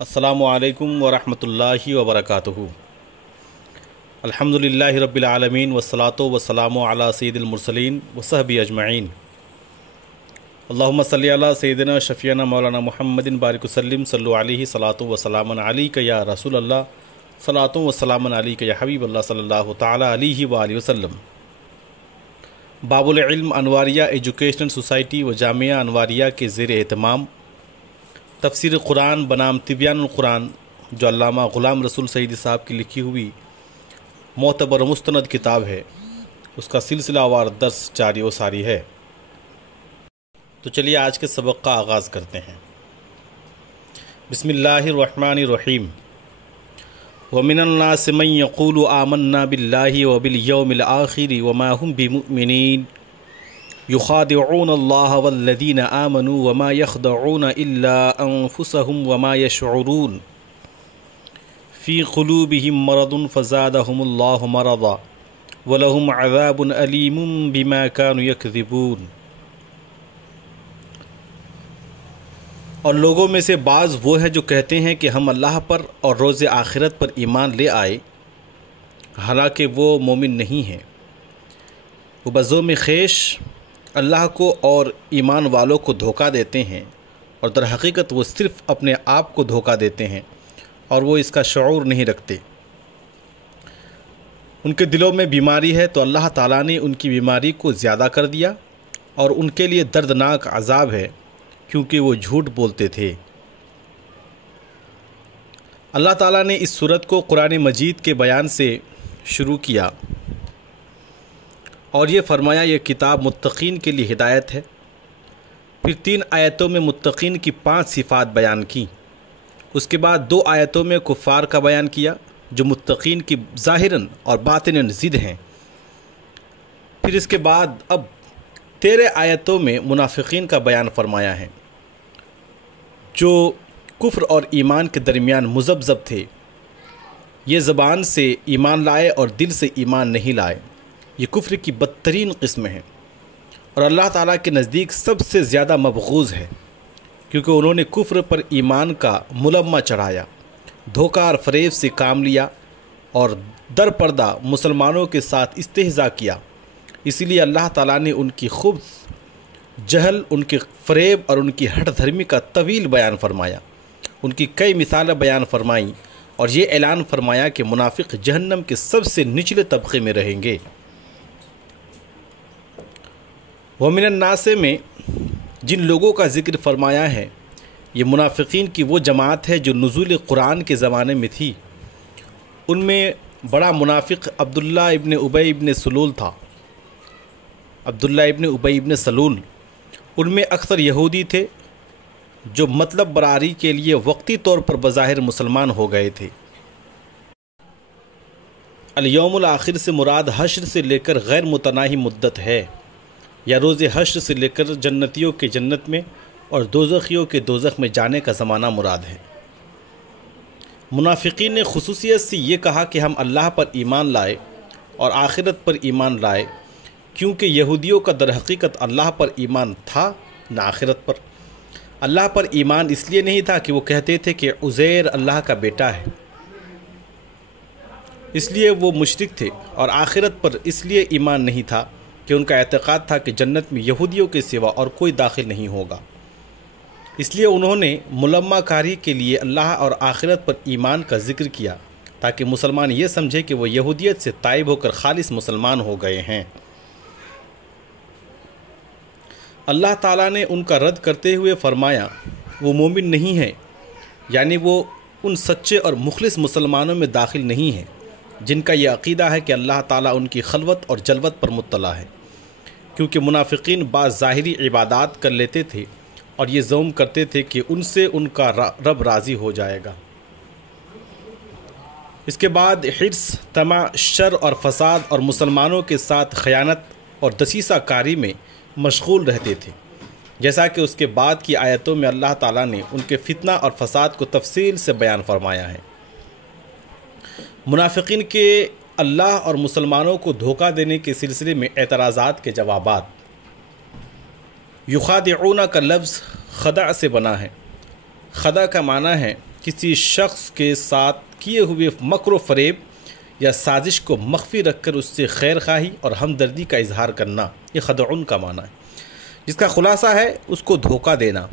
السلام علیکم ورحمۃ اللہ وبرکاتہ۔ الحمدللہ رب العالمین والصلاۃ والسلام علی سید المرسلین وصحبہ اجمعین۔ اللہم صلی علی سیدنا شفیعنا مولانا محمد بارک وسلم صلو علیہ صلاۃ وسلام علیک یا رسول اللہ صلاۃ وسلام علیک یا حبیب اللہ صلی اللہ تعالی علیہ وآلہ وسلم۔ باب العلم انواریہ ایجوکیشنل سوسائٹی و جامعہ انواریہ کے زیر اہتمام تفسیر قرآن بنام تبیان القرآن، جو علامہ غلام رسول سعیدی صاحب کی لکھی ہوئی معتبر و مستند کتاب ہے، اس کا سلسلہ وار درس جاری و ساری ہے۔ تو چلیے آج کے سبق کا آغاز کرتے ہیں۔ بسم اللہ الرحمن الرحیم۔ وَمِنَ النَّاسِ مَن يَقُولُ آمَنَّا بِاللَّهِ وَبِالْيَوْمِ الْآخِرِ وَمَا هُمْ بِمُؤْمِنِينَ يخادعون الله والذين آمنوا وما يخدعون إلا أنفسهم وما يشعرون في قلوبهم مرض فزادهم الله مرضا ولهم عذاب أليم بما كانوا يكذبون۔ اور لوگوں میں سے بعض وہ ہے جو کہتے ہیں کہ ہم اللہ پر اور روز آخرت پر ایمان لے آئے، حالانکہ وہ مومن نہیں ہیں۔ وہ بزوم خیش اللہ کو اور ایمان والوں کو دھوکہ دیتے ہیں، اور در حقیقت وہ صرف اپنے آپ کو دھوکہ دیتے ہیں اور وہ اس کا شعور نہیں رکھتے۔ ان کے دلوں میں بیماری ہے تو اللہ تعالیٰ نے ان کی بیماری کو زیادہ کر دیا، اور ان کے لیے دردناک عذاب ہے کیونکہ وہ جھوٹ بولتے تھے۔ اللہ تعالیٰ نے اس سورت کو قرآن مجید کے بیان سے شروع کیا اور یہ فرمایا یہ کتاب متقین کے لیے ہدایت ہے۔ پھر 3 آیتوں میں متقین کی 5 صفات بیان کی، اس کے بعد 2 آیتوں میں کفار کا بیان کیا جو متقین کی ظاہراً اور باطناً ضد ہیں۔ پھر اس کے بعد اب 13 آیتوں میں منافقین کا بیان فرمایا ہے جو کفر اور ایمان کے درمیان مذبذب تھے، یہ زبان سے ایمان لائے اور دل سے ایمان نہیں لائے۔ یہ کفر کی بدترین قسم ہے اور اللہ تعالیٰ کے نزدیک سب سے زیادہ مبغوض ہے، کیونکہ انہوں نے کفر پر ایمان کا ملمہ چڑھایا، دھوکہ اور فریب سے کام لیا اور در پردہ مسلمانوں کے ساتھ استہزاء کیا۔ اسی لیے اللہ تعالیٰ نے ان کی خبث، جہل، ان کے فریب اور ان کی ہٹ دھرمی کا طویل بیان فرمایا، ان کی کئی مثالیں بیان فرمائیں اور یہ اعلان فرمایا کہ منافق جہنم کے سب سے نچلے طبقے میں رہیں گے۔ وَمِنَ النَّاسِ میں جن لوگوں کا ذکر فرمایا ہے، یہ منافقین کی وہ جماعت ہے جو نزول قرآن کے زمانے میں تھی۔ ان میں بڑا منافق عبداللہ ابن ابی ابن سلول تھا۔ عبداللہ ابن ابی ابن سلول ان میں اکثر یہودی تھے جو مطلب براری کے لیے وقتی طور پر بظاہر مسلمان ہو گئے تھے۔ الیوم الآخر سے مراد حشر سے لے کر غیر متناہی مدت ہے، یا روز حشر سے لے کر جنتیوں کے جنت میں اور دوزخیوں کے دوزخ میں جانے کا زمانہ مراد ہے۔ منافقین نے خصوصیت سے یہ کہا کہ ہم اللہ پر ایمان لائے اور آخرت پر ایمان لائے، کیونکہ یہودیوں کا در حقیقت اللہ پر ایمان تھا نہ آخرت پر۔ اللہ پر ایمان اس لیے نہیں تھا کہ وہ کہتے تھے کہ عزیر اللہ کا بیٹا ہے، اس لیے وہ مشرک تھے، اور آخرت پر اس لیے ایمان نہیں تھا کہ ان کا اعتقاد تھا کہ جنت میں یہودیوں کے سوا اور کوئی داخل نہیں ہوگا۔ اس لیے انہوں نے ملمہ کاری کے لیے اللہ اور آخرت پر ایمان کا ذکر کیا تاکہ مسلمان یہ سمجھے کہ وہ یہودیت سے تائب ہو کر خالص مسلمان ہو گئے ہیں۔ اللہ تعالیٰ نے ان کا رد کرتے ہوئے فرمایا وہ مومن نہیں ہیں، یعنی وہ ان سچے اور مخلص مسلمانوں میں داخل نہیں ہیں جن کا یہ عقیدہ ہے کہ اللہ تعالیٰ ان کی خلوت اور جلوت پر مطلع ہے، کیونکہ منافقین بعض ظاہری عبادات کر لیتے تھے اور یہ زعم کرتے تھے کہ ان سے ان کا رب راضی ہو جائے گا۔ اس کے بعد حرص، طمع، شر اور فساد اور مسلمانوں کے ساتھ خیانت اور دسیسہ کاری میں مشغول رہتے تھے، جیسا کہ اس کے بعد کی آیتوں میں اللہ تعالیٰ نے ان کے فتنہ اور فساد کو تفصیل سے بیان فرمایا ہے۔ منافقین کے اللہ اور مسلمانوں کو دھوکہ دینے کے سلسلے میں اعتراضات کے جوابات۔ یخادعون کا لفظ خدع سے بنا ہے۔ خدع کا معنی ہے کسی شخص کے ساتھ کیے ہوئے مکر و فریب یا سازش کو مخفی رکھ کر اس سے خیر خواہی اور ہمدردی کا اظہار کرنا، یہ خدعون کا معنی ہے، جس کا خلاصہ ہے اس کو دھوکہ دینا۔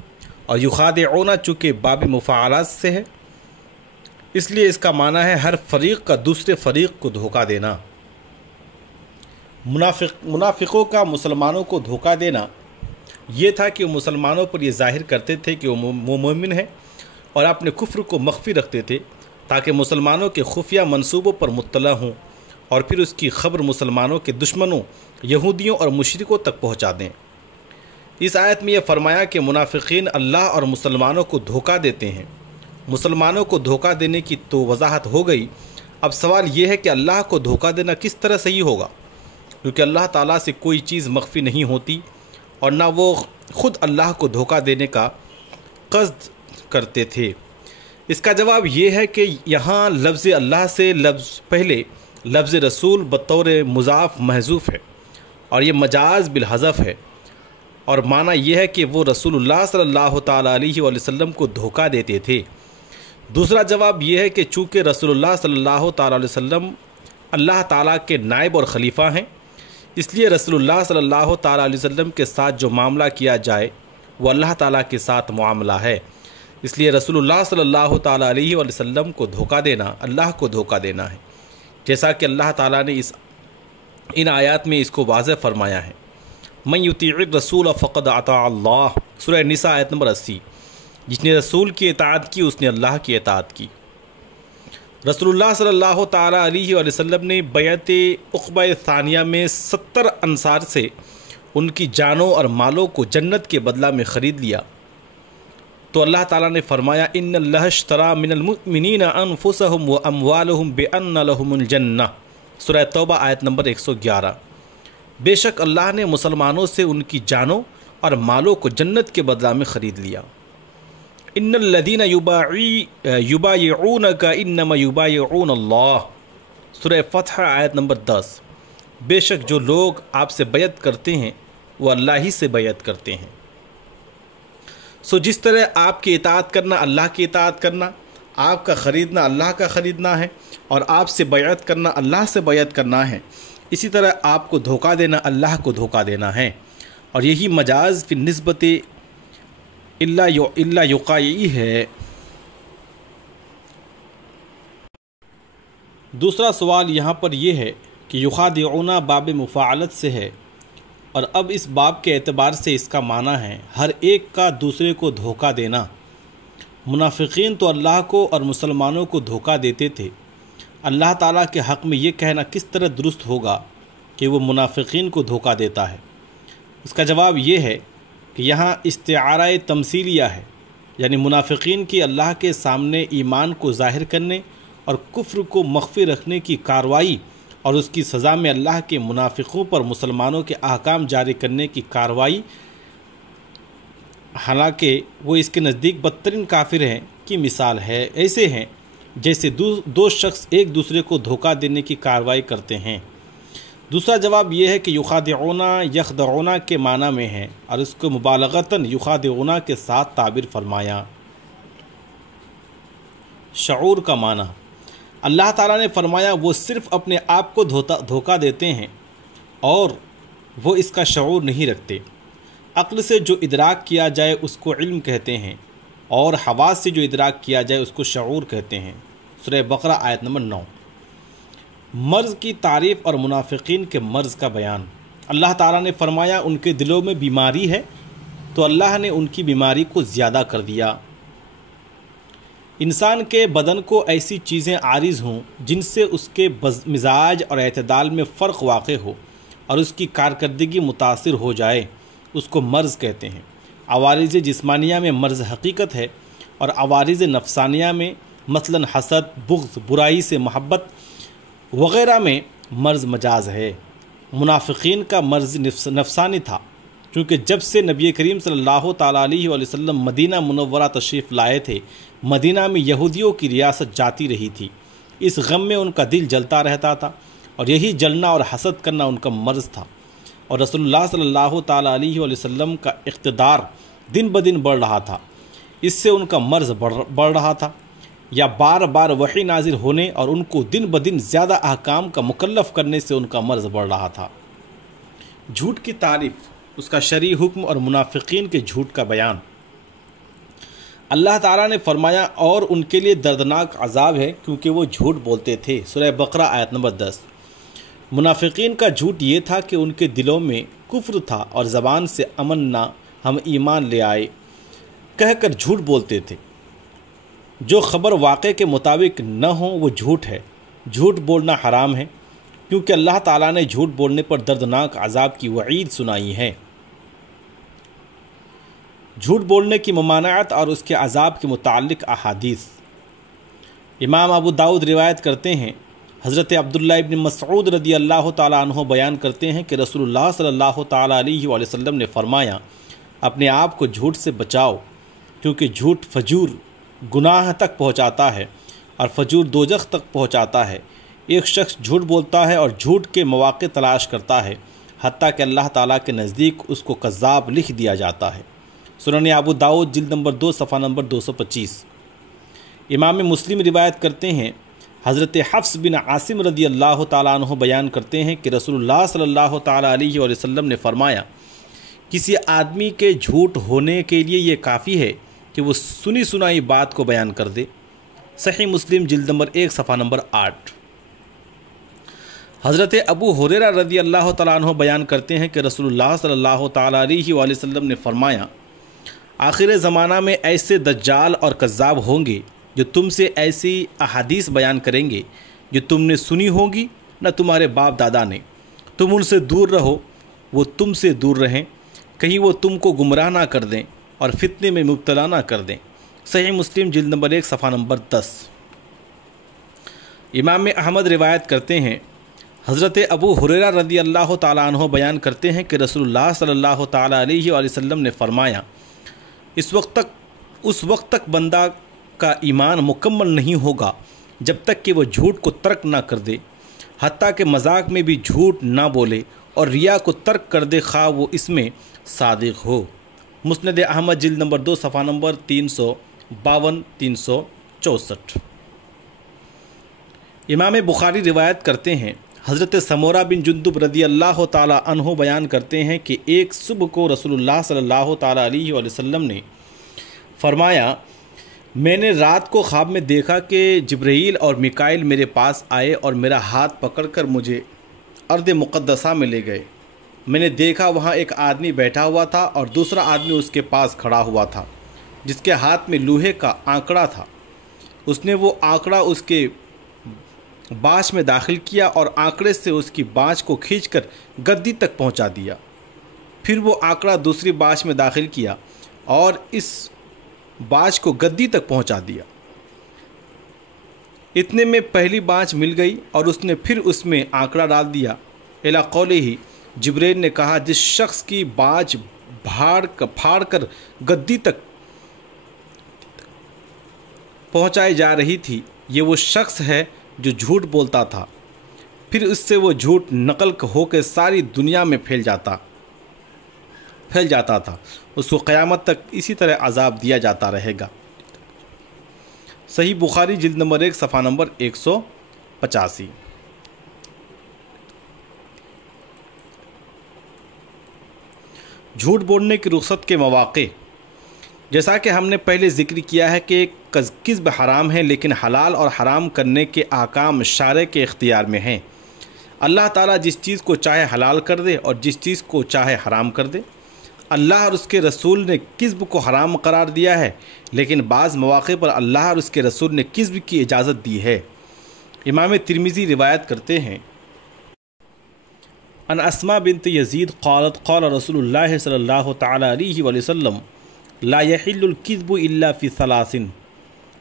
اور یخادعون چونکہ باب مفاعلات سے ہے، اس لیے اس کا معنی ہے ہر فریق کا دوسرے فریق کو دھوکہ دینا۔ منافقوں کا مسلمانوں کو دھوکہ دینا یہ تھا کہ وہ مسلمانوں پر یہ ظاہر کرتے تھے کہ وہ مومن ہیں اور اپنے کفر کو مخفی رکھتے تھے تاکہ مسلمانوں کے خفیہ منصوبوں پر مطلع ہوں اور پھر اس کی خبر مسلمانوں کے دشمنوں، یہودیوں اور مشرکوں تک پہنچا دیں۔ اس آیت میں یہ فرمایا کہ منافقین اللہ اور مسلمانوں کو دھوکہ دیتے ہیں۔ مسلمانوں کو دھوکہ دینے کی تو وضاحت ہو گئی، اب سوال یہ ہے کہ اللہ کو دھوکہ دینا کس طرح صحیح ہوگا، کیونکہ اللہ تعالیٰ سے کوئی چیز مخفی نہیں ہوتی اور نہ وہ خود اللہ کو دھوکہ دینے کا قصد کرتے تھے۔ اس کا جواب یہ ہے کہ یہاں لفظ اللہ سے پہلے لفظ رسول بطور مضاف محذوف ہے اور یہ مجاز بالحذف ہے، اور معنی یہ ہے کہ وہ رسول اللہ صلی اللہ تعالیٰ علیہ وآلہ وسلم کو دھوکہ دیتے تھے۔ دوسرا جواب یہ ہے کہ چونکہ رسول اللہ صلی اللہ تعالیٰ علیہ وسلم اللہ تعالیٰ کے نائب اور خلیفہ ہیں، اس لیے رسول اللہ صلی اللہ تعالیٰ علیہ وسلم کے ساتھ جو معاملہ کیا جائے وہ اللہ تعالیٰ کے ساتھ معاملہ ہے، اس لیے رسول اللہ صلی اللہ تعالیٰ علیہ وآلہ وسلم کو دھوکہ دینا اللہ کو دھوکہ دینا ہے، جیسا کہ اللہ تعالیٰ نے ان آیات میں اس کو واضح فرمایا ہے۔ من یطیع الرسول فقد اطاع اللہ، سورہ نساء آیت نمبر 80۔ جس نے رسول کی اطاعت کی اس نے اللہ کی اطاعت کی۔ رسول اللہ صلی اللہ تعالیٰ علیہ وآلہ وسلم نے بیعت عقبہ ثانیہ میں 70 انصار سے ان کی جانوں اور مالوں کو جنت کے بدلہ میں خرید لیا، تو اللہ تعالیٰ نے فرمایا ان اللہ اشترى من المؤمنین انفسهم واموالهم بان لهم الجنہ، سورہ توبہ آیت نمبر 111۔ بے شک اللہ نے مسلمانوں سے ان کی جانوں اور مالوں کو جنت کے بدلہ میں خرید لیا۔ ان الذین یبایعونک انما یبایعون اللہ، سورہ فتح آیت نمبر 10۔ بے شک جو لوگ آپ سے بیعت کرتے ہیں وہ اللہ ہی سے بیعت کرتے ہیں۔ جس طرح آپ کی اطاعت کرنا اللہ کی اطاعت کرنا، آپ کا خریدنا اللہ کا خریدنا ہے اور آپ سے بیعت کرنا اللہ سے بیعت کرنا ہے، اسی طرح آپ کو دھوکہ دینا اللہ کو دھوکہ دینا ہے، اور یہی مجاز فی نسبت اللہ یقائی ہے۔ دوسرا سوال یہاں پر یہ ہے کہ یخادعون باب مفاعلت سے ہے، اور اب اس باب کے اعتبار سے اس کا معنی ہے ہر ایک کا دوسرے کو دھوکہ دینا۔ منافقین تو اللہ کو اور مسلمانوں کو دھوکہ دیتے تھے، اللہ تعالیٰ کے حق میں یہ کہنا کس طرح درست ہوگا کہ وہ منافقین کو دھوکہ دیتا ہے؟ اس کا جواب یہ ہے کہ یہاں استعارہ تمثیلیہ ہے، یعنی منافقین کی اللہ کے سامنے ایمان کو ظاہر کرنے اور کفر کو مخفی رکھنے کی کارروائی اور اس کی سزا میں اللہ کے منافقوں پر مسلمانوں کے احکام جاری کرنے کی کارروائی، حالانکہ وہ اس کے نزدیک بدترین کافر ہیں کی مثال ہے، ایسے ہیں جیسے دو شخص ایک دوسرے کو دھوکہ دینے کی کارروائی کرتے ہیں۔ دوسرا جواب یہ ہے کہ یخادعون یخدعون کے معنی میں ہے اور اس کو مبالغتاً یخادعون کے ساتھ تعبیر فرمایا۔ شعور کا معنی، اللہ تعالیٰ نے فرمایا وہ صرف اپنے آپ کو دھوکہ دیتے ہیں اور وہ اس کا شعور نہیں رکھتے۔ عقل سے جو ادراک کیا جائے اس کو علم کہتے ہیں اور حواس سے جو ادراک کیا جائے اس کو شعور کہتے ہیں، سورہ بقرہ آیت نمبر 9۔ مرض کی تعریف اور منافقین کے مرض کا بیان، اللہ تعالیٰ نے فرمایا ان کے دلوں میں بیماری ہے تو اللہ نے ان کی بیماری کو زیادہ کر دیا۔ انسان کے بدن کو ایسی چیزیں عارض ہوں جن سے اس کے مزاج اور اعتدال میں فرق واقع ہو اور اس کی کارکردگی متاثر ہو جائے، اس کو مرض کہتے ہیں۔ عوارض جسمانیہ میں مرض حقیقت ہے اور عوارض نفسانیہ میں مثلا حسد، بغض، برائی سے محبت وغیرہ میں مرض مجاز ہے۔ منافقین کا مرض نفسانی تھا، کیونکہ جب سے نبی کریم صلی اللہ تعالیٰ علیہ وآلہ وسلم مدینہ منورہ تشریف لائے تھے، مدینہ میں یہودیوں کی ریاست جاتی رہی تھی، اس غم میں ان کا دل جلتا رہتا تھا اور یہی جلنا اور حسد کرنا ان کا مرض تھا، اور رسول اللہ صلی اللہ تعالیٰ علیہ وآلہ وسلم کا اقتدار دن بدن بڑھ رہا تھا، اس سے ان کا مرض بڑھ رہا تھا۔ یا بار بار وحی نازل ہونے اور ان کو دن بدن زیادہ احکام کا مکلف کرنے سے ان کا مرض بڑھ رہا تھا۔ جھوٹ کی تعریف، اس کا شرعی حکم اور منافقین کے جھوٹ کا بیان۔ اللہ تعالیٰ نے فرمایا اور ان کے لیے دردناک عذاب ہے کیونکہ وہ جھوٹ بولتے تھے۔ سورہ بقرہ آیت نمبر 10۔ منافقین کا جھوٹ یہ تھا کہ ان کے دلوں میں کفر تھا اور زبان سے امنا ہم ایمان لے آئے کہہ کر جھوٹ بولتے تھے۔ جو خبر واقع کے مطابق نہ ہو وہ جھوٹ ہے۔ جھوٹ بولنا حرام ہے کیونکہ اللہ تعالیٰ نے جھوٹ بولنے پر دردناک عذاب کی وعید سنائی ہے۔ جھوٹ بولنے کی ممانعت اور اس کے عذاب کے متعلق احادیث۔ امام ابو داؤد روایت کرتے ہیں، حضرت عبداللہ ابن مسعود رضی اللہ تعالیٰ عنہ بیان کرتے ہیں کہ رسول اللہ صلی اللہ تعالیٰ علیہ وآلہ وسلم نے فرمایا، اپنے آپ کو جھوٹ سے بچاؤ کیونکہ جھوٹ فجور گناہ تک پہنچاتا ہے اور فجور دوزخ تک پہنچاتا ہے۔ ایک شخص جھوٹ بولتا ہے اور جھوٹ کے مواقع تلاش کرتا ہے حتیٰ کہ اللہ تعالیٰ کے نزدیک اس کو کذاب لکھ دیا جاتا ہے۔ سنن ابو داؤد جلد نمبر 2 صفحہ نمبر 225۔ امام مسلم روایت کرتے ہیں، حضرت حفص بن عاصم رضی اللہ تعالیٰ عنہ بیان کرتے ہیں کہ رسول اللہ صلی اللہ تعالیٰ علیہ وآلہ وسلم نے فرمایا، کسی آدمی کے جھوٹ ہونے کے لیے یہ کافی ہے کہ وہ سنی سنائی بات کو بیان کر دے۔ صحیح مسلم جلد نمبر 1 صفحہ نمبر 8۔ حضرت ابو ہریرہ رضی اللہ تعالیٰ عنہ بیان کرتے ہیں کہ رسول اللہ صلی اللہ تعالیٰ علیہ وآلہ وسلم نے فرمایا، آخر زمانہ میں ایسے دجال اور کذاب ہوں گے جو تم سے ایسی احادیث بیان کریں گے جو تم نے سنی ہوگی نہ تمہارے باپ دادا نے۔ تم ان سے دور رہو، وہ تم سے دور رہیں، کہیں وہ تم کو گمراہ نہ کر دیں اور فتنے میں مبتلا نہ کر دیں۔ صحیح مسلم جلد نمبر 1 صفحہ نمبر 10۔ امام احمد روایت کرتے ہیں، حضرت ابو ہریرہ رضی اللہ تعالیٰ عنہ بیان کرتے ہیں کہ رسول اللہ صلی اللہ تعالیٰ علیہ وآلہ وسلم نے فرمایا، اس وقت تک بندہ کا ایمان مکمل نہیں ہوگا جب تک کہ وہ جھوٹ کو ترک نہ کر دے، حتیٰ کہ مذاق میں بھی جھوٹ نہ بولے اور ریا کو ترک کر دے، خواہ وہ اس میں صادق ہو۔ مسند احمد جلد نمبر 2 صفحہ نمبر 352 364۔ امام بخاری روایت کرتے ہیں، حضرت سمورہ بن جندب رضی اللہ تعالیٰ عنہ بیان کرتے ہیں کہ ایک صبح کو رسول اللہ صلی اللہ تعالیٰ علیہ وآلہ وسلم نے فرمایا، میں نے رات کو خواب میں دیکھا کہ جبرائیل اور میکائیل میرے پاس آئے اور میرا ہاتھ پکڑ کر مجھے ارض مقدسہ میں لے گئے۔ میں نے دیکھا وہاں ایک آدمی بیٹھا ہوا تھا اور دوسرا آدمی اس کے پاس کھڑا ہوا تھا جس کے ہاتھ میں لوہے کا آنکڑا تھا۔ اس نے وہ آنکڑا اس کے باش میں داخل کیا اور آنکڑے سے اس کی باش کو کھینچ کر گدی تک پہنچا دیا۔ پھر وہ آنکڑا دوسری باش میں داخل کیا اور اس باش کو گدی تک پہنچا دیا۔ اتنے میں پہلی باش مل گئی اور اس نے پھر اس میں آنکڑا ڈال دیا۔ الی قولہ، جبرائیل نے کہا، جس شخص کی باج پھاڑ کر گدی تک پہنچائی جا رہی تھی، یہ وہ شخص ہے جو جھوٹ بولتا تھا، پھر اس سے وہ جھوٹ نقل ہو کے ساری دنیا میں پھیل جاتا تھا، اس کو قیامت تک اسی طرح عذاب دیا جاتا رہے گا۔ صحیح بخاری جلد نمبر 1 صفحہ نمبر 185۔ جھوٹ بولنے کی رخصت کے مواقع۔ جیسا کہ ہم نے پہلے ذکر کیا ہے کہ کذب حرام ہے، لیکن حلال اور حرام کرنے کے احکام شارع کے اختیار میں ہیں۔ اللہ تعالیٰ جس چیز کو چاہے حلال کر دے اور جس چیز کو چاہے حرام کر دے۔ اللہ اور اس کے رسول نے کذب کو حرام قرار دیا ہے، لیکن بعض مواقع پر اللہ اور اس کے رسول نے کذب کی اجازت دی ہے۔ امام ترمذی روایت کرتے ہیں، ان اسماء بنت یزید قالت قال رسول اللہ صلی اللہ تعالی علیہ وآلہ وسلم لا يحل الكذب الا في ثلاث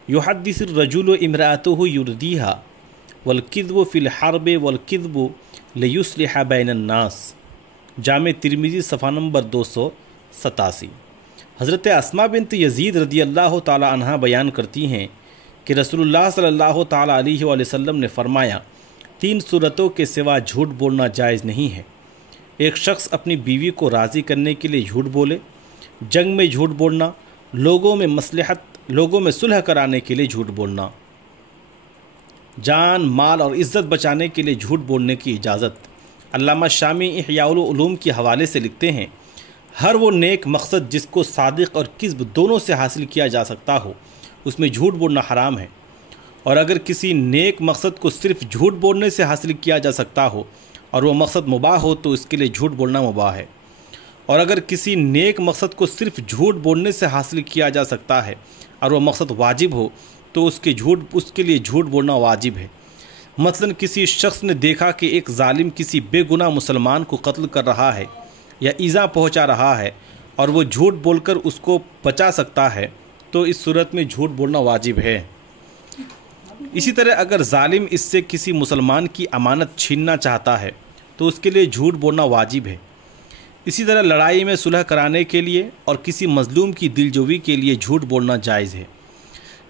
يحدث الرجل امرأته يرديها والكذب في الحرب والكذب ليصلح بين الناس۔ جامع ترمذی صفحہ نمبر 287۔ حضرت اسماء بنت یزید رضی اللہ تعالی عنہ بیان کرتی ہیں کہ رسول اللہ صلی اللہ تعالی علیہ وآلہ وسلم نے فرمایا، 3 صورتوں کے سوا جھوٹ بولنا جائز نہیں ہے۔ ایک شخص اپنی بیوی کو راضی کرنے کے لیے جھوٹ بولے، جنگ میں جھوٹ بولنا، لوگوں میں مصلحت لوگوں میں صلح کرانے کے لیے جھوٹ بولنا، جان مال اور عزت بچانے کے لیے جھوٹ بولنے کی اجازت۔ علامہ شامی احیاء العلوم کے حوالے سے لکھتے ہیں، ہر وہ نیک مقصد جس کو صادق اور کذب دونوں سے حاصل کیا جا سکتا ہو اس میں جھوٹ بولنا حرام ہے، اور اگر کسی نیک مقصد کو صرف جھوٹ بولنے سے حاصل کیا جا سکتا ہو اور وہ مقصد مباح ہو تو اس کے لیے جھوٹ بولنا مباح ہے، اور اگر کسی نیک مقصد کو صرف جھوٹ بولنے سے حاصل کیا جا سکتا ہے اور وہ مقصد واجب ہو تو اس کے لیے جھوٹ بولنا واجب ہے۔ مثلا کسی شخص نے دیکھا کہ ایک ظالم کسی بے گناہ مسلمان کو قتل کر رہا ہے یا ایذا پہنچا رہا ہے اور وہ جھوٹ بول کر اس کو بچا سکتا ہے تو اس صورت میں جھوٹ بولنا واجب ہے۔ اسی طرح اگر ظالم اس سے کسی مسلمان کی امانت چھیننا چاہتا ہے تو اس کے لیے جھوٹ بولنا واجب ہے۔ اسی طرح لڑائی میں صلح کرانے کے لیے اور کسی مظلوم کی دلجوئی کے لیے جھوٹ بولنا جائز ہے۔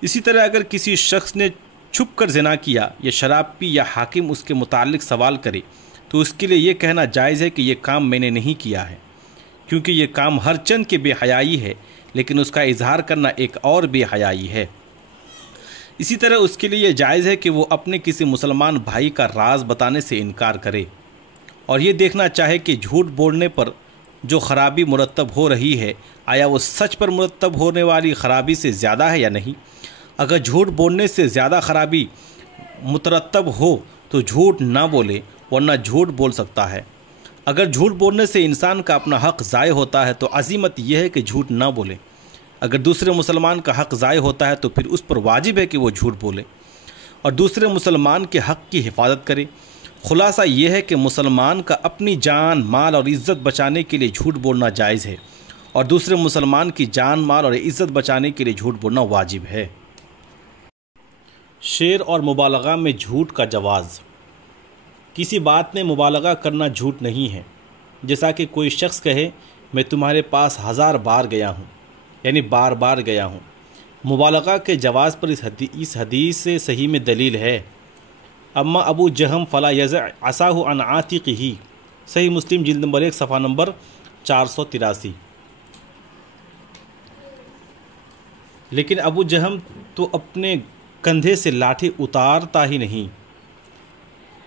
اسی طرح اگر کسی شخص نے چھپ کر زنا کیا یا شراب پی یا حاکم اس کے متعلق سوال کرے تو اس کے لیے یہ کہنا جائز ہے کہ یہ کام میں نے نہیں کیا ہے، کیونکہ یہ کام ہر چند کے بے حیائی ہے، لیکن اس کا اظہار کرنا ایک اور بے حیائی ہے۔ اسی طرح اس کے لیے یہ جائز ہے کہ وہ اپنے کسی مسلمان بھائی کا راز بتانے سے انکار کرے اور یہ دیکھنا چاہے کہ جھوٹ بولنے پر جو خرابی مرتب ہو رہی ہے آیا وہ سچ پر مرتب ہونے والی خرابی سے زیادہ ہے یا نہیں۔ اگر جھوٹ بولنے سے زیادہ خرابی مترتب ہو تو جھوٹ نہ بولے، ورنہ جھوٹ بول سکتا ہے۔ اگر جھوٹ بولنے سے انسان کا اپنا حق ضائع ہوتا ہے تو عزیمت یہ ہے کہ جھوٹ نہ بولے۔ اگر دوسرے مسلمان کا حق ضائع ہوتا ہے تو پھر اس پر واجب ہے کہ وہ جھوٹ بولے اور دوسرے مسلمان کے حق کی حفاظت کرے۔ خلاصہ یہ ہے کہ مسلمان کا اپنی جان مال اور عزت بچانے کے لیے جھوٹ بولنا جائز ہے اور دوسرے مسلمان کی جان مال اور عزت بچانے کے لیے جھوٹ بولنا واجب ہے۔ شعر اور مبالغہ میں جھوٹ کا جواز۔ کسی بات میں مبالغہ کرنا جھوٹ نہیں ہے، جیسا کہ کوئی شخص کہے میں تمہارے پاس 1000 بار گیا ہوں، یعنی بار بار گیا ہوں۔ مبالغہ کے جواز پر اس حدیث سے صحیح میں دلیل ہے، اما ابو جہم فلا یضع عصاہ عن عاتقہ، صحیح مسلم جلد نمبر 1 صفحہ نمبر 483۔ لیکن ابو جہم تو اپنے کندھے سے لاٹھی اتارتا ہی نہیں،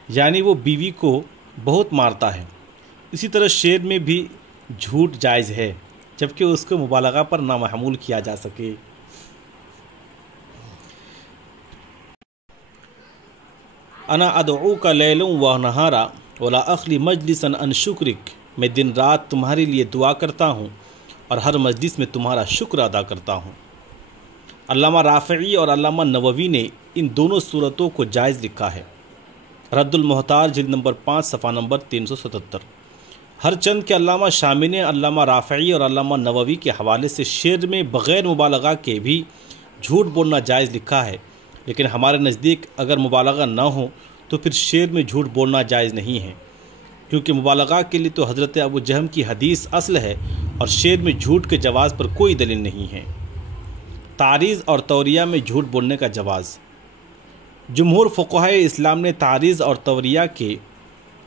یعنی وہ بیوی کو بہت مارتا ہے۔ اسی طرح شعر میں بھی جھوٹ جائز ہے جبکہ اس کو مبالغہ پر نہ محمول کیا جا سکے۔ انا ادعوک لیلا و نہارا ولا اخلی مجلسا عن شکرک، میں دن رات تمہارے لیے دعا کرتا ہوں اور ہر مجلس میں تمہارا شکر ادا کرتا ہوں۔ علامہ رافعی اور علامہ نووی نے ان دونوں صورتوں کو جائز لکھا ہے۔ رد المحتاج جلد نمبر 5 صفحہ نمبر 377۔ ہر چند کے علامہ شامی نے علامہ رافعی اور علامہ نووی کے حوالے سے شعر میں بغیر مبالغہ کے بھی جھوٹ بولنا جائز لکھا ہے، لیکن ہمارے نزدیک اگر مبالغہ نہ ہو تو پھر شعر میں جھوٹ بولنا جائز نہیں ہے، کیونکہ مبالغہ کے لیے تو حضرت ابو جہم کی حدیث اصل ہے اور شعر میں جھوٹ کے جواز پر کوئی دلیل نہیں ہے۔ تعریض اور توریہ میں جھوٹ بولنے کا جواز۔ جمہور فقہائے اسلام نے تعریض اور توریہ کے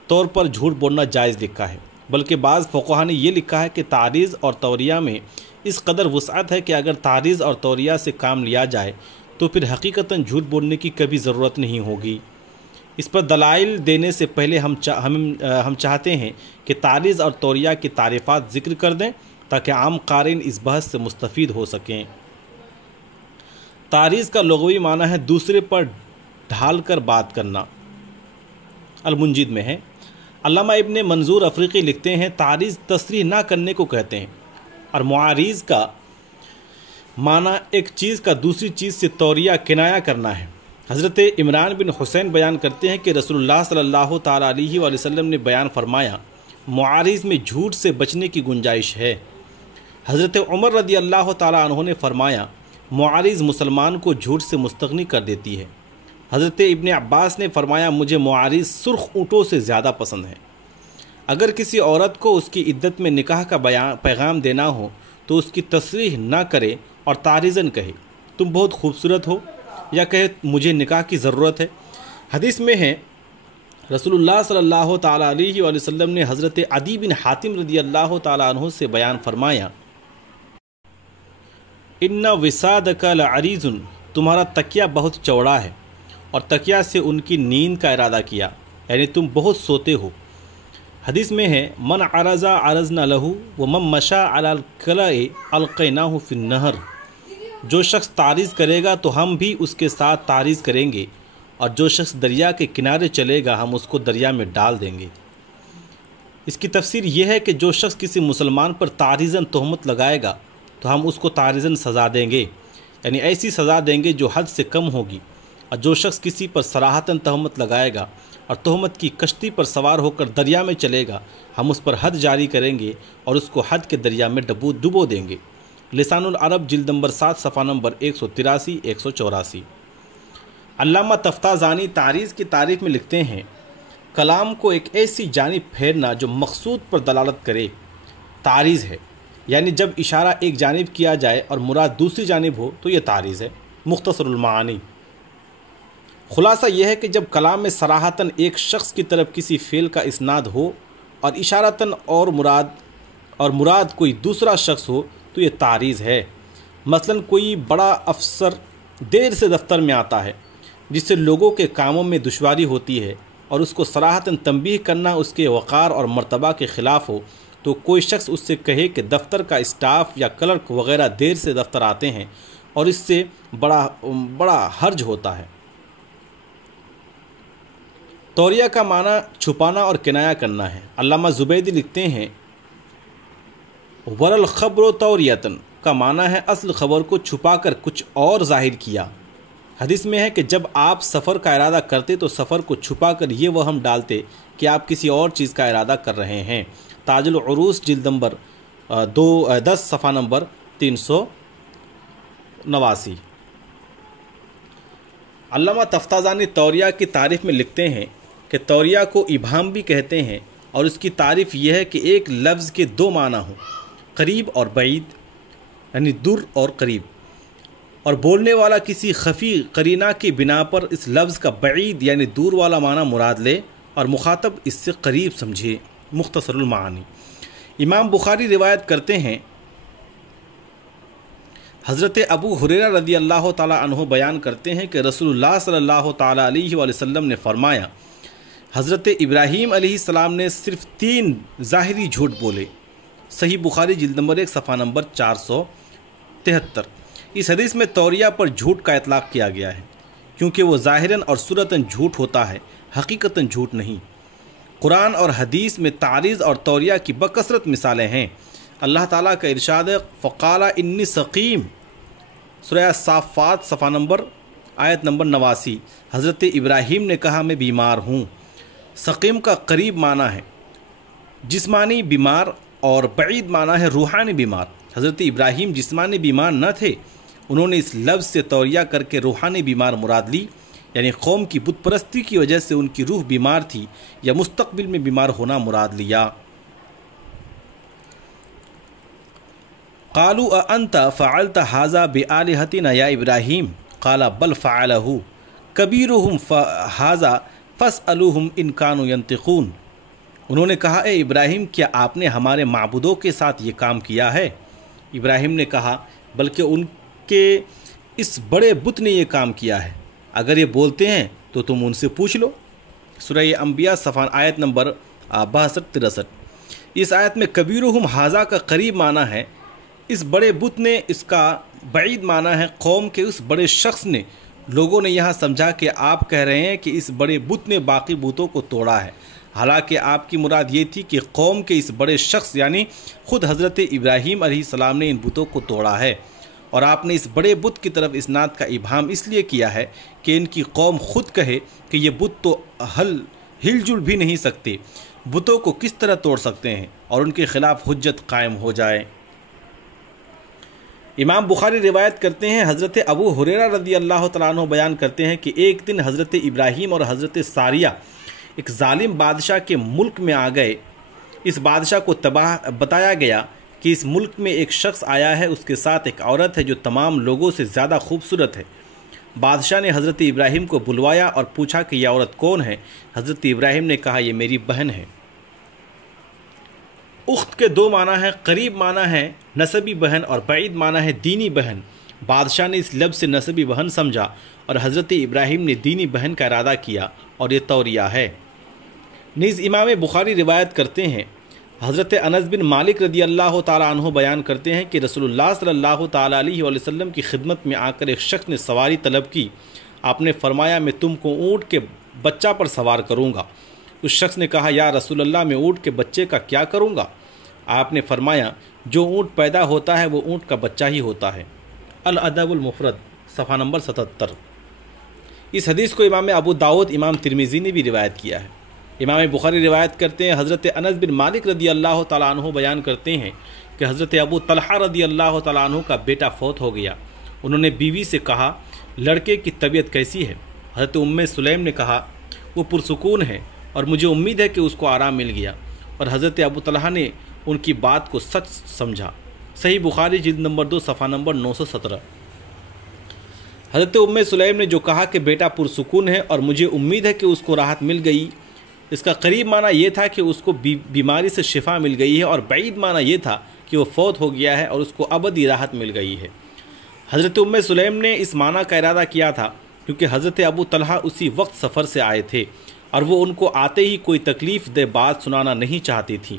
طور پر جھوٹ بولنا جائز لکھا ہے، بلکہ بعض فقہا نے یہ لکھا ہے کہ تعریض اور توریہ میں اس قدر وسعت ہے کہ اگر تعریض اور توریہ سے کام لیا جائے تو پھر حقیقتاً جھوٹ بولنے کی کبھی ضرورت نہیں ہوگی۔ اس پر دلائل دینے سے پہلے ہم چاہتے ہیں کہ تعریض اور توریہ کی تعریفات ذکر کر دیں تاکہ عام قارئین اس بحث سے مستفید ہو سکیں۔ تعریض کا لغوی معنی ہے دوسرے پر ڈھال کر بات کرنا، المنجد میں ہے۔ علامہ ابن منظور افریقی لکھتے ہیں تعریض تصریح نہ کرنے کو کہتے ہیں، اور معارض کا معنی ایک چیز کا دوسری چیز سے توریہ کنایہ کرنا ہے۔ حضرت عمران بن حسین بیان کرتے ہیں کہ رسول اللہ صلی اللہ تعالیٰ علیہ وآلہ وسلم نے بیان فرمایا معارض میں جھوٹ سے بچنے کی گنجائش ہے۔ حضرت عمر رضی اللہ تعالیٰ عنہ نے فرمایا معارض مسلمان کو جھوٹ سے مستغنی کر دیتی ہے۔ حضرت ابن عباس نے فرمایا مجھے معارض سرخ اونٹوں سے زیادہ پسند ہے۔ اگر کسی عورت کو اس کی عدت میں نکاح کا پیغام دینا ہو تو اس کی تصریح نہ کرے اور تعریضاً کہے تم بہت خوبصورت ہو، یا کہے مجھے نکاح کی ضرورت ہے۔ حدیث میں ہے رسول اللہ صلی اللہ تعالیٰ علیہ وآلہ وسلم نے حضرت عدی بن حاتم رضی اللہ تعالیٰ عنہ سے بیان فرمایا ان وسادک لعریض، تمہارا تکیہ بہت چوڑا ہے، اور تکیہ سے ان کی نیند کا ارادہ کیا، یعنی تم بہت سوتے ہو۔ حدیث میں ہے من عرض عرضنا له ومن مشى على القلع القيناه في النهر، جو شخص تعریض کرے گا تو ہم بھی اس کے ساتھ تعریض کریں گے، اور جو شخص دریا کے کنارے چلے گا ہم اس کو دریا میں ڈال دیں گے۔ اس کی تفسیر یہ ہے کہ جو شخص کسی مسلمان پر تعریضاً تہمت لگائے گا تو ہم اس کو تعریضاً سزا دیں گے، یعنی ایسی سزا دیں گے جو حد سے کم ہوگی، اور جو شخص کسی پر صراحتاً تہمت لگائے گا اور تہمت کی کشتی پر سوار ہو کر دریا میں چلے گا ہم اس پر حد جاری کریں گے اور اس کو حد کے دریا میں ڈبو دیں گے۔ لسان العرب جلد نمبر 7 صفحہ نمبر 183 184۔ علامہ تفتازانی تعریض کی تعریف میں لکھتے ہیں کلام کو ایک ایسی جانب پھیرنا جو مقصود پر دلالت کرے تعریض ہے، یعنی جب اشارہ ایک جانب کیا جائے اور مراد دوسری جانب ہو تو یہ تعریض ہے۔ مختصر المعانی۔ خلاصہ یہ ہے کہ جب کلام میں صراحتاً ایک شخص کی طرف کسی فعل کا اسناد ہو اور اشارتاً اور مراد کوئی دوسرا شخص ہو تو یہ تعریض ہے۔ مثلاً کوئی بڑا افسر دیر سے دفتر میں آتا ہے جس سے لوگوں کے کاموں میں دشواری ہوتی ہے، اور اس کو صراحتاً تنبیہ کرنا اس کے وقار اور مرتبہ کے خلاف ہو، تو کوئی شخص اس سے کہے کہ دفتر کا اسٹاف یا کلرک وغیرہ دیر سے دفتر آتے ہیں اور اس سے بڑا حرج ہوتا ہے۔ توریہ کا معنی چھپانا اور کنایہ کرنا ہے۔ علامہ زبیدی لکھتے ہیں ورل خبر توریتن کا معنی ہے اصل خبر کو چھپا کر کچھ اور ظاہر کیا۔ حدیث میں ہے کہ جب آپ سفر کا ارادہ کرتے تو سفر کو چھپا کر یہ وہم ڈالتے کہ آپ کسی اور چیز کا ارادہ کر رہے ہیں۔ تاج العروس جلد نمبر 10 صفحہ نمبر 389۔ علامہ تفتازانی توریہ کی تعریف میں لکھتے ہیں کہ توریہ کو ابہام بھی کہتے ہیں، اور اس کی تعریف یہ ہے کہ ایک لفظ کے دو معنی ہوں، قریب اور بعید، یعنی دور اور قریب، اور بولنے والا کسی خفی قرینہ کی بنا پر اس لفظ کا بعید یعنی دور والا معنی مراد لے اور مخاطب اس سے قریب سمجھے۔ مختصر المعانی۔ امام بخاری روایت کرتے ہیں حضرت ابو ہریرہ رضی اللہ تعالی عنہ بیان کرتے ہیں کہ رسول اللہ صلی اللہ تعالی علیہ وآلہ وسلم نے فرمایا حضرت ابراہیم علیہ السلام نے صرف 3 ظاہری جھوٹ بولے۔ صحیح بخاری جلد نمبر 1 صفحہ نمبر 473۔ اس حدیث میں توریہ پر جھوٹ کا اطلاق کیا گیا ہے کیونکہ وہ ظاہراً اور صورتاً جھوٹ ہوتا ہے، حقیقتاً جھوٹ نہیں۔ قرآن اور حدیث میں تعریض اور توریہ کی بکثرت مثالیں ہیں۔ اللہ تعالیٰ کا ارشاد ہے فقال انی سقیم، سورہ صافات صفحہ نمبر آیت نمبر 89۔ حضرت ابراہیم نے کہا میں بیمار ہوں۔ سقیم کا قریب معنی ہے جسمانی بیمار اور بعید معنی ہے روحانی بیمار۔ حضرت ابراہیم جسمانی بیمار نہ تھے، انہوں نے اس لفظ سے توریہ کر کے روحانی بیمار مراد لی، یعنی قوم کی بت پرستی کی وجہ سے ان کی روح بیمار تھی یا مستقبل میں بیمار ہونا مراد لیا۔ قالوا اانت فعلت هذا بآلهتنا یا ابراہیم قال بل فعله کبیرهم هذا فاسألوهم ان كانوا ينطقون۔ انہوں نے کہا اے ابراہیم کیا آپ نے ہمارے معبودوں کے ساتھ یہ کام کیا ہے؟ ابراہیم نے کہا بلکہ ان کے اس بڑے بت نے یہ کام کیا ہے، اگر یہ بولتے ہیں تو تم ان سے پوچھ لو۔ سورہ انبیاء صفحہ آیت نمبر 62-63۔ اس آیت میں کبیرہم ھذا کا قریب معنی ہے اس بڑے بت نے، اس کا بعید معنی ہے قوم کے اس بڑے شخص نے۔ لوگوں نے یہاں سمجھا کہ آپ کہہ رہے ہیں کہ اس بڑے بت نے باقی بتوں کو توڑا ہے، حالانکہ آپ کی مراد یہ تھی کہ قوم کے اس بڑے شخص یعنی خود حضرت ابراہیم علیہ السلام نے ان بتوں کو توڑا ہے، اور آپ نے اس بڑے بت کی طرف اسناد کا ابہام اس لیے کیا ہے کہ ان کی قوم خود کہے کہ یہ بت تو ہل جل بھی نہیں سکتے، بتوں کو کس طرح توڑ سکتے ہیں، اور ان کے خلاف حجت قائم ہو جائے۔ امام بخاری روایت کرتے ہیں حضرت ابو ہریرہ رضی اللہ تعالیٰ عنہ بیان کرتے ہیں کہ ایک دن حضرت ابراہیم اور حضرت ساریہ ایک ظالم بادشاہ کے ملک میں آ گئے۔ اس بادشاہ کو بتایا گیا کہ اس ملک میں ایک شخص آیا ہے، اس کے ساتھ ایک عورت ہے جو تمام لوگوں سے زیادہ خوبصورت ہے۔ بادشاہ نے حضرت ابراہیم کو بلوایا اور پوچھا کہ یہ عورت کون ہے؟ حضرت ابراہیم نے کہا یہ میری بہن ہے۔ اخت کے دو معنی ہیں، قریب معنی ہے نسبی بہن اور بعید معنی ہے دینی بہن۔ بادشاہ نے اس لفظ سے نسبی بہن سمجھا اور حضرت ابراہیم نے دینی بہن کا ارادہ کیا اور یہ توریہ ہے۔ نیز امام بخاری روایت کرتے ہیں، حضرت انس بن مالک رضی اللہ تعالیٰ عنہ بیان کرتے ہیں کہ رسول اللہ صلی اللہ تعالیٰ علیہ وآلہ وسلم کی خدمت میں آ کر ایک شخص نے سواری طلب کی۔ آپ نے فرمایا میں تم کو اونٹ کے بچہ پر سوار کروں گا۔ اس شخص نے کہا یا رسول اللہ میں اونٹ کے بچے کا کیا کروں گا؟ آپ نے فرمایا جو اونٹ پیدا ہوتا ہے وہ اونٹ کا بچہ ہی ہوتا ہے۔ الادب المفرد صفحہ نمبر 77۔ اس حدیث کو امام ابو داؤد، امام ترمذی نے بھی روایت کیا ہے۔ امام بخاری روایت کرتے ہیں، حضرت انس بن مالک رضی اللہ تعالیٰ عنہ بیان کرتے ہیں کہ حضرت ابو طلحہ رضی اللہ تعالیٰ عنہ کا بیٹا فوت ہو گیا۔ انہوں نے بیوی سے کہا لڑکے کی طبیعت کیسی ہے؟ حضرت سلیم نے کہا وہ پرسکون ہے اور مجھے امید ہے کہ اس کو آرام مل گیا، اور حضرت ابو طلحہ نے ان کی بات کو سچ سمجھا۔ صحیح بخاری جلد نمبر 2 صفحہ نمبر 917۔ حضرت سلیم نے جو کہا کہ بیٹا پرسکون ہے اور مجھے امید ہے کہ اس کو راحت مل گئی، اس کا قریب معنی یہ تھا کہ اس کو بیماری سے شفا مل گئی ہے، اور بعید معنی یہ تھا کہ وہ فوت ہو گیا ہے اور اس کو ابدی راحت مل گئی ہے۔ حضرت سلیم نے اس معنی کا ارادہ کیا تھا کیونکہ حضرت ابو طلحہ اسی وقت سفر سے آئے تھے اور وہ ان کو آتے ہی کوئی تکلیف دہ بات سنانا نہیں چاہتی تھی،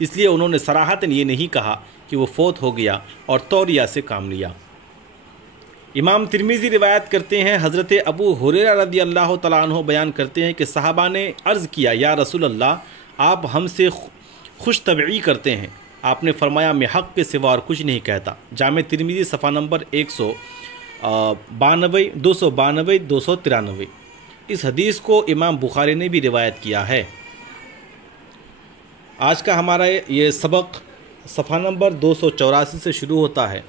اس لیے انہوں نے صراحتاً یہ نہیں کہا کہ وہ فوت ہو گیا اور توریہ سے کام لیا۔ امام ترمذی روایت کرتے ہیں، حضرت ابو ہریرہ رضی اللہ تعالیٰ عنہ بیان کرتے ہیں کہ صحابہ نے عرض کیا یا رسول اللہ آپ ہم سے خوش طبعی کرتے ہیں۔ آپ نے فرمایا میں حق کے سوا اور کچھ نہیں کہتا۔ جامع ترمذی صفحہ نمبر 192 292 293۔ اس حدیث کو امام بخاری نے بھی روایت کیا ہے۔ آج کا ہمارا یہ سبق صفحہ نمبر 284 سے شروع ہوتا ہے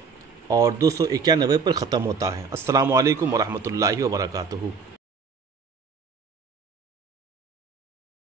اور 291 پر ختم ہوتا ہے۔ السلام علیکم ورحمۃ اللہ وبرکاتہ۔